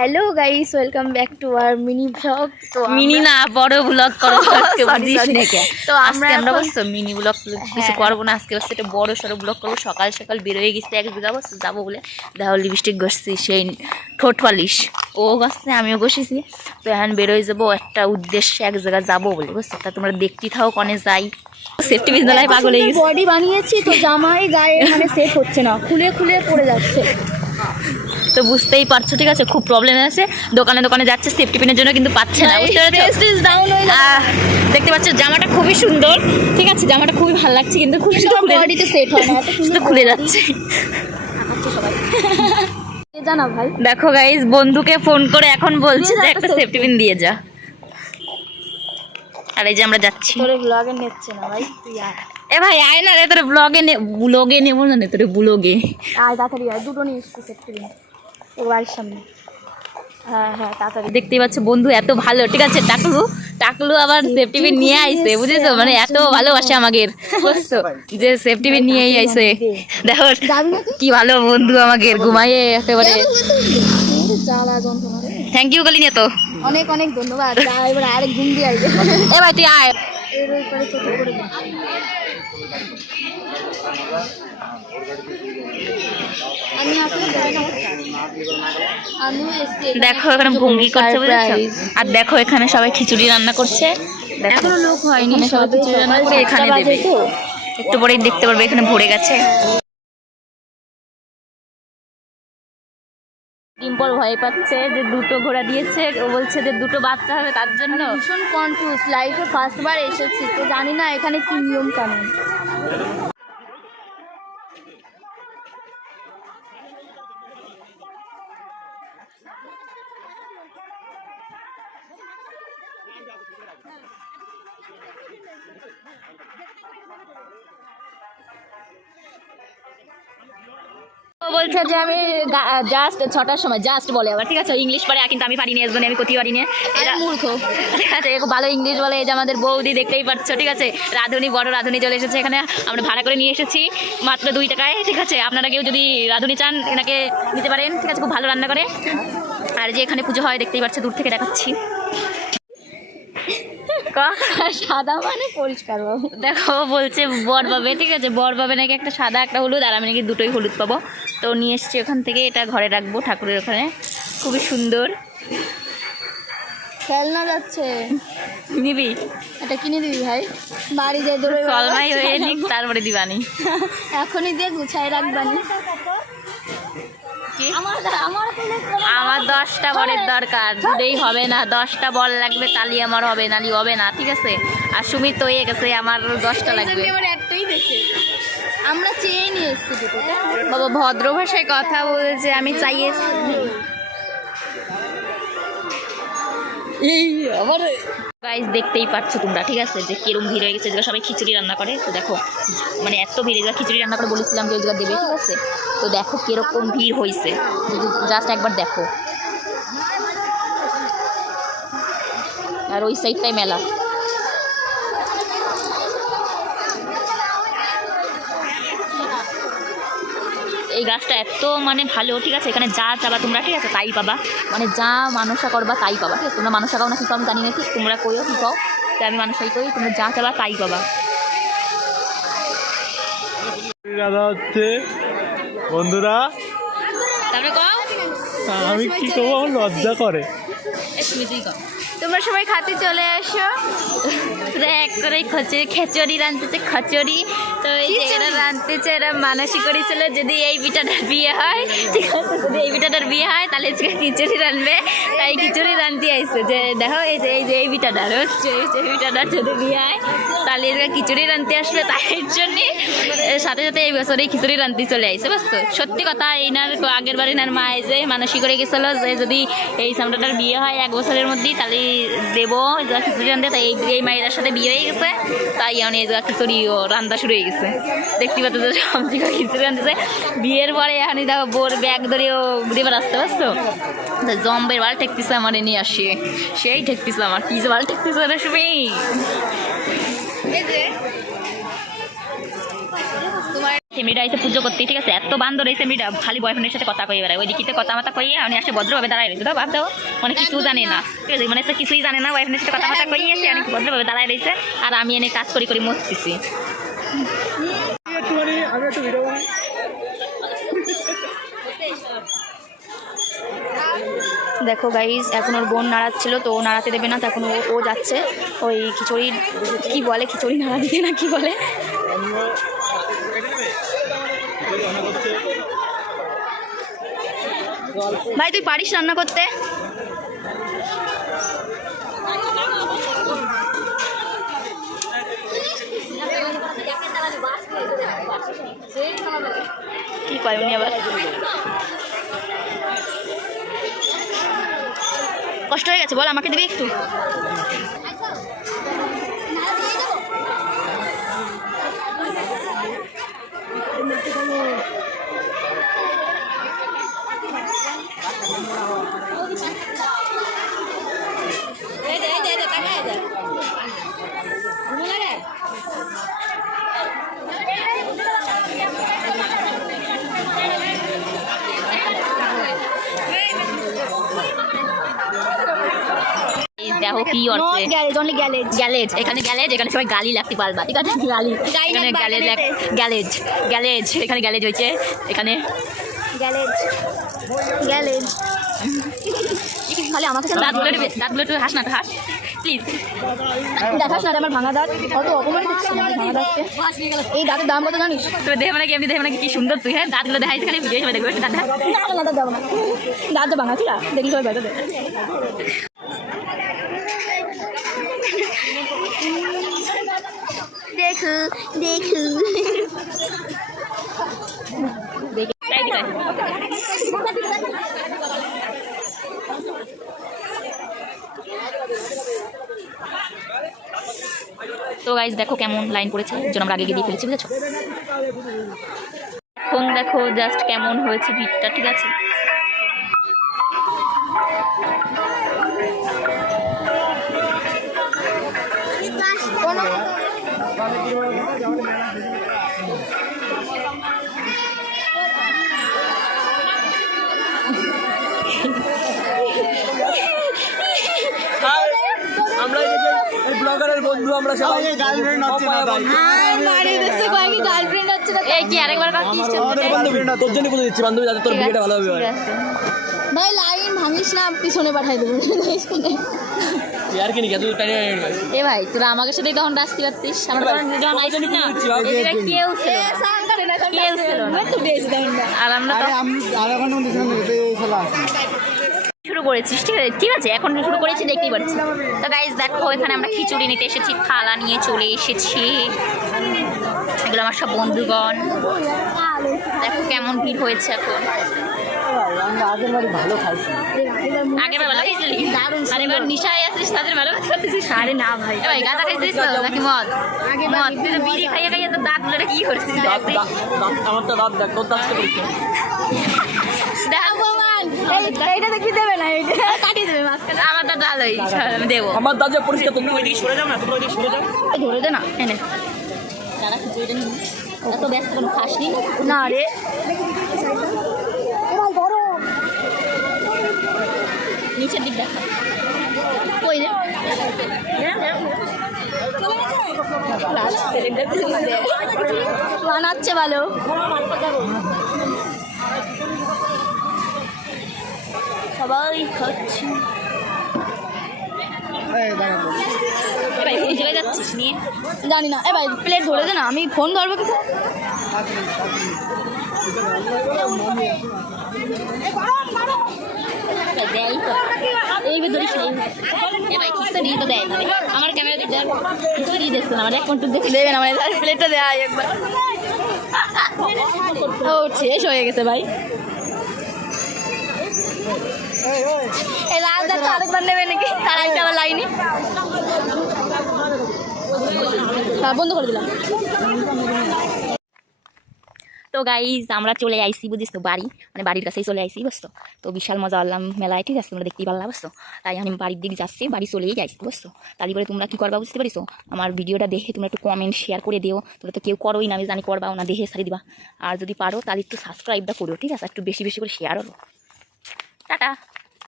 Hello guys, welcome back to our mini blog. তো mini না বড় ব্লগ করব আজকে বুঝিস নাকি। তো আমরা বলছো মিনি ব্লগ কিছু করব না, আজকে হচ্ছে একটা বড় সড়ো ব্লগ করব। সকাল সকাল বের হয়ে গেছি এক জায়গা বসে যাবো বলে, দেখো লিপস্টিক ঘষছি, সেই ঠোঁট পালিশ ও ঘষছে, আমিও ঘষেছি। তো এখন বের হয়ে যাবো একটা উদ্দেশ্যে, এক জায়গায় যাবো বলে, বুঝছো? তা তোমরা দেখতে থাও কনে যাই। সেফটি বিজনেস পাগল হয়ে গেছে। বডি বানিয়েছি তো জামাই গায়ে মানে সেট হচ্ছে না, খুলে খুলে পড়ে যাচ্ছে। তো বুঝতেই পারছো, ঠিক আছে, খুব প্রবলেম আছে। দোকানে দোকানে যাচ্ছে সেফটি পিনের জন্য, কিন্তু পাচ্ছে না, বুঝতে পারছো? দেখতে পাচ্ছ জামাটা খুবই সুন্দর, ঠিক আছে, জামাটা খুবই ভালো লাগছে, কিন্তু খুব বডিতে সেট হয় না, শুধু খুলে যাচ্ছে। সবাই জানা ভাই। দেখো গাইস, বন্ধুকে ফোন করে এখন বলছে যে একটা সেফটি পিন দিয়ে যা। আর এই যে আমরা যাচ্ছি। তোরে ব্লগে নেচ্ছে না ভাই, তুই আয়। এ ভাই আয় না রে, তোরে ব্লগে নেবো না, তোরে ব্লগে আয় তাড়াতাড়ি আয়, দুটো নিয়ে এসছি সেফটি পিন তোর বাড়ির সামনে। হ্যাঁ হ্যাঁ তাড়াতাড়ি। দেখতেই পাচ্ছ বন্ধু এত ভালো, ঠিক আছে, টাকলু আবার সেফটি পিন নিয়ে আইছে, বুঝেছো? মানে এত ভালোবাসে আমাদের, বুঝছো, যে সেফটি পিন নিয়েই আইছে। দেখো কি ভালো বন্ধু আমাদের, ঘুমাইয়ে একেবারে। থ্যাংক ইউ গলি নিয়ে তো অনেক অনেক ধন্যবাদ। এবার আরেক ঘুম দিয়ে আইবে। এ ভাই তুই আয়। দেখো এখানে ভঙ্গি করছে, বুঝেছো? আর দেখো এখানে সবাই খিচুড়ি রান্না করছে। এখনো লোক হয়নি, সবাই খিচুড়ি রান্না করে এখানে দেবে, একটু পরেই দেখতে পারবে এখানে ভরে গেছে। ডিম্পল ভয় পাচ্ছে যে দুটো ঘোড়া দিয়েছে, ও বলছে যে দুটো বাচ্চা হবে, তার জন্য ভীষণ কনফিউজ। লাইফে ফার্স্টবার এসেছি তো জানি না এখানে কি নিয়ম কানুন। বলছে যে আমি জাস্ট 6টার সময়, জাস্ট বলে আবার, ঠিক আছে, ইংলিশ পড়ে, কিন্তু আমি পারিনি, এর জন্য আমি কোথাও পারিনি। এটা মূর্খ, ঠিক আছে, ভালো ইংলিশ বলে। এই যে আমাদের বৌদি, দেখতেই পাচ্ছ, ঠিক আছে, রাঁধুনি, বড় রাঁধুনি চলে এসেছে এখানে। আমরা ভাড়া করে নিয়ে এসেছি মাত্র 2 টাকায়, ঠিক আছে। আপনারা কেউ যদি রাঁধুনি চান এনাকে নিতে পারেন, ঠিক আছে, খুব ভালো রান্না করে। আর যে এখানে পুজো হয় দেখতেই পাচ্ছ, দূর থেকে দেখাচ্ছি। সাদা মানে পরিষ্কার বাবু। দেখো বলছে বর পাবে, ঠিক আছে, বর পাবে নাকি একটা সাদা একটা হলুদ, আর আমি নাকি দুটোই হলুদ পাবো। তো নিয়ে এসছি ওখান থেকে, এটা ঘরে রাখবো ঠাকুরের ওখানে, খুবই সুন্দর। খেলনা যাচ্ছে, নিবি? এটা কিনে দিবি ভাই, বাড়ি যাই ধরে সলমাই হয়ে নিক, তারপরে দিবানি। এখনই দিয়ে গুছাই রাখবানি। আমার 10টা বরের দরকার, দুটোই হবে না, 10টা বল লাগবে, তালি আমার হবে, নালি হবে না, ঠিক আছে। আর সুমিত তো হয়ে গেছে, আমার 10টা লাগবে। একটাই বেশি, আমরা চেয়ে নিয়ে এসছি দুটো। বাবা ভদ্র ভাষায় কথা বলছে, আমি চাইয়ে গাইস দেখতেই পাচ্ছ তোমরা, ঠিক আছে, যে কিরম ভিড় হয়ে গেছে। যেগুলো সবাই খিচুড়ি রান্না করে, তো দেখো মানে এত ভিড়, এগুলো খিচুড়ি রান্না করে বলেছিলাম যে ওই জায়গা দেবে, ঠিক আছে। তো দেখো কিরকম ভিড় হয়েছে, জাস্ট একবার দেখো। আর ওই সাইডটাই মেলা। এই গাছটা এত মানে ভালো, ঠিক আছে, এখানে যা চাবা তোমরা, ঠিক আছে, তাই পাবা। মানে যা মানুষা করবা তাই পাবা, ঠিক আছে। তোমরা মানুষা কাও না কিন্তু আমি জানি না, ঠিক, তোমরা কইও কি কাও, তো আমি মানুষাই করি, তোমরা যা চাবা তাই পাবা। হচ্ছে বন্ধুরা, তারপরে কও আমি কি করবো, আমার লজ্জা করে। তোমরা সবাই খাতে চলে আসো। এক করে খিচুড়ি রাঁধতেছে, খিচুড়ি। তো এই যে এরা রাঁধতেছে, এরা মানসিক করেছিল যদি এই বিটাটার বিয়ে হয়, ঠিক আছে, যদি এই বিটাটার বিয়ে হয় তাহলে খিচুড়ি রাঁধবে, তাই খিচুড়ি রাঁধতে আইসে। যে দেখো এই বিটাটার হচ্ছে, এই বিটাটার যদি বিয়ে হয় তাহলে খিচুড়ি রাঁধতে আসলে, তাই জন্যে সাথে সাথে এই বছর এই খিচুড়ি রাঁধতে চলে আইসে, বুঝতো? সত্যি কথা, এইনার আগের বারে এনার মা যে মানসিক করে গেছিলো যে যদি এই সামটাটার বিয়ে হয় 1 বছরের মধ্যেই তাহলে দেবো খিচুড়ি রাঁধতে। তাই এই মায়ের সাথে বিয়ে হয়ে গেছে, তাই আমি এই খিচুড়ি রান্না শুরু হয়ে গেছে। দেখতে পাচ্ছ যে সবজি খিচুড়ি রাঁধতেছে। বিয়ের পরে এখন দেখো বোর ব্যাগ ধরেও দেবার আসতে, বুঝতো? জম্বের বাল ঠেকতেছে আমার নিয়ে আসি, সেই ঠেকতেছে আমার, কি যে বাল ঠেকতেছে রে সুমি। মেয়েটা এসে পুজো করতে, ঠিক আছে? এত বান্দর এসে মেয়েটা খালি বয়ফ্রেন্ডের সাথে কথা কয়ে বেড়ায়, ওই দিকে কথা কইয়ে উনি আসে ভদ্রভাবে দাঁড়ায় রয়েছে। দাও ভাব দাও, মানে কিছু জানে না, ঠিক আছে? মানে কিছুই জানে না, বয়ফ্রেন্ডের সাথে কথা কইয়ে আসে অনেক ভদ্রভাবে দাঁড়ায় রয়েছে, আর আমি এনে কাজ করি মরতেছি। দেখো গাইজ, এখন ওর বোন নাড়াচ্ছিল, তো ও নাড়াতে দেবে না, তখন ও যাচ্ছে ওই খিচুড়ি, কি বলে, খিচুড়ি নাড়া দিতে না কি বলে। ভাই তুই পারিস রান্না করতে? কি করে উনি আবার? কষ্ট হয়ে গেছে বল, আমাকে দিবি একটু? দেখো কি অর্থে গ্যালেজ, অনলি গ্যালেজ। গ্যালেজ, এখানে গ্যালেজ, এখানে সবাই গালি লাগতে পারবা, ঠিক আছে? গালি, এখানে গ্যালেজ, গ্যালেজ, গ্যালেজ, এখানে গ্যালেজ হয়েছে, এখানে গ্যালেজ, গ্যালেজ। খালি আমাকে দাঁতগুলো একটু হাস না, হাস প্লিজ। দেখাস না আমার ভাঙা দাঁত, কত অপমান করছিস আমার ভাঙা দাঁতকে। এই দাঁতের দাম কত জানিস? তোর দেখে মানে কি, এমনি দেখে মানে কি সুন্দর তুই, হ্যাঁ? দাঁতগুলো দেখাইছে খালি ভিডিও হিসেবে দেখবো, দাঁত না না, দাঁত দেবো না, দাঁত তো ভাঙা ছিল, দেখলি সবাই বেড়ে দেবে। দেখু দেখু তো গাইজ দেখো কেমন লাইন পড়েছে, এর জন্য আমরা আগে গিয়ে দিয়ে ফেলেছি, বুঝেছো? এখন দেখো জাস্ট কেমন হয়েছে ভিড়টা, ঠিক আছে? আমরা এই ব্লগারের বন্ধু, আমরা সবাই গার্লফ্রেন্ড হচ্ছে না তাই মারি দেশে কয়েকই গার্লফ্রেন্ড হচ্ছে না। এই কি আরেকবার কথা কি আমাদের বান্ধবী তোর জন্য বলে দিচ্ছি, বান্ধবী যাতে তোর বিয়েটা ভালো হবে। ভাই লাইন ভাঙিস না, পিছনে পাঠাই দেবো। আর কি নিকে তুই টাইনে এ ভাই তোরা আমাকে সাথে তখন রাস্তি পারতিস, আমরা যখন আইসি না এরা কেউ ছিল না, কেউ ছিল না, আর আমরা তো শুরু করেছিস, ঠিক আছে? ঠিক আছে, এখন শুরু করেছি, দেখতেই পাচ্ছি। তো গাইজ দেখো এখানে আমরা খিচুড়ি নিতে এসেছি, থালা নিয়ে চলে এসেছি, এগুলো আমার সব বন্ধুগণ। দেখো কেমন ভিড় হয়েছে এখন। আগের বাড়ি ভালো খাইছি, আগের ভালো খাইছিলি, আর এবার নিশায় আসিস, তাদের ভালো খাইছিস। আরে না ভাই, ভাই গাঁজা খাইছিস তো নাকি মদ? মদ, তুই তো বিড়ি খাইয়ে খাইয়ে তো দাঁতগুলো কি করছিস? আমার তো দাঁত দেখ, তোর দাঁত এইটা দেখি দেবে না, এইটা কাটিয়ে দেবে মাঝখানে। আমার দাঁত ভালোই, আমি দেবো। আমার দাঁত যা পরিষ্কার, তুমি ওইদিকে সরে যাও না, তুমি ওইদিকে সরে যাও। ধরে দে না, এনে দাদা খিচুড়িটা নিন, এত ব্যস্ত কোনো খাসনি না রে। নিচের দিক দেখা কই রে? বানাচ্ছে ভালো। সবাই খাচ্ছি। চলে যাচ্ছিস নিয়ে? জানি না। এ ভাই প্লেট ধরে দে না, আমি ফোন ধরবো কি? এই ভেতরে ভাই কিছু দিয়ে তো দেয় না, আমার ক্যামেরা দিতে কিছু দিয়ে দিচ্ছে না, আমার এক মিনিট দেখে দেবে না, মানে প্লেটটা দেয় একবার। ও শেষ হয়ে গেছে ভাই। এই রাজদা তো আরেকবার নেবে নাকি? তারাই তো আবার লাইনে বন্ধ করে দিলাম। তো গাইজ আমরা চলে আইসি বুঝিস তো বাড়ি, মানে বাড়ির কাছেই চলে আইসি বুঝতো। তো বিশাল মজা আনলাম মেলায়, ঠিক আছে, তোমরা দেখতেই পারলাম বুঝতো। তাই আমি বাড়ির দিকে যাচ্ছি, বাড়ি চলেই যাইছি বুঝতো। তারপরে তোমরা কী করবা বুঝতে পারিস, আমার ভিডিওটা দেখে তোমরা একটু কমেন্ট শেয়ার করে দিও। তোমরা তো কেউ করোই না, আমি জানি করবাও না, দেখে সারি দিবা। আর যদি পারো তাহলে একটু সাবস্ক্রাইবটা করো, ঠিক আছে, একটু বেশি বেশি করে শেয়ার হলো। টাটা।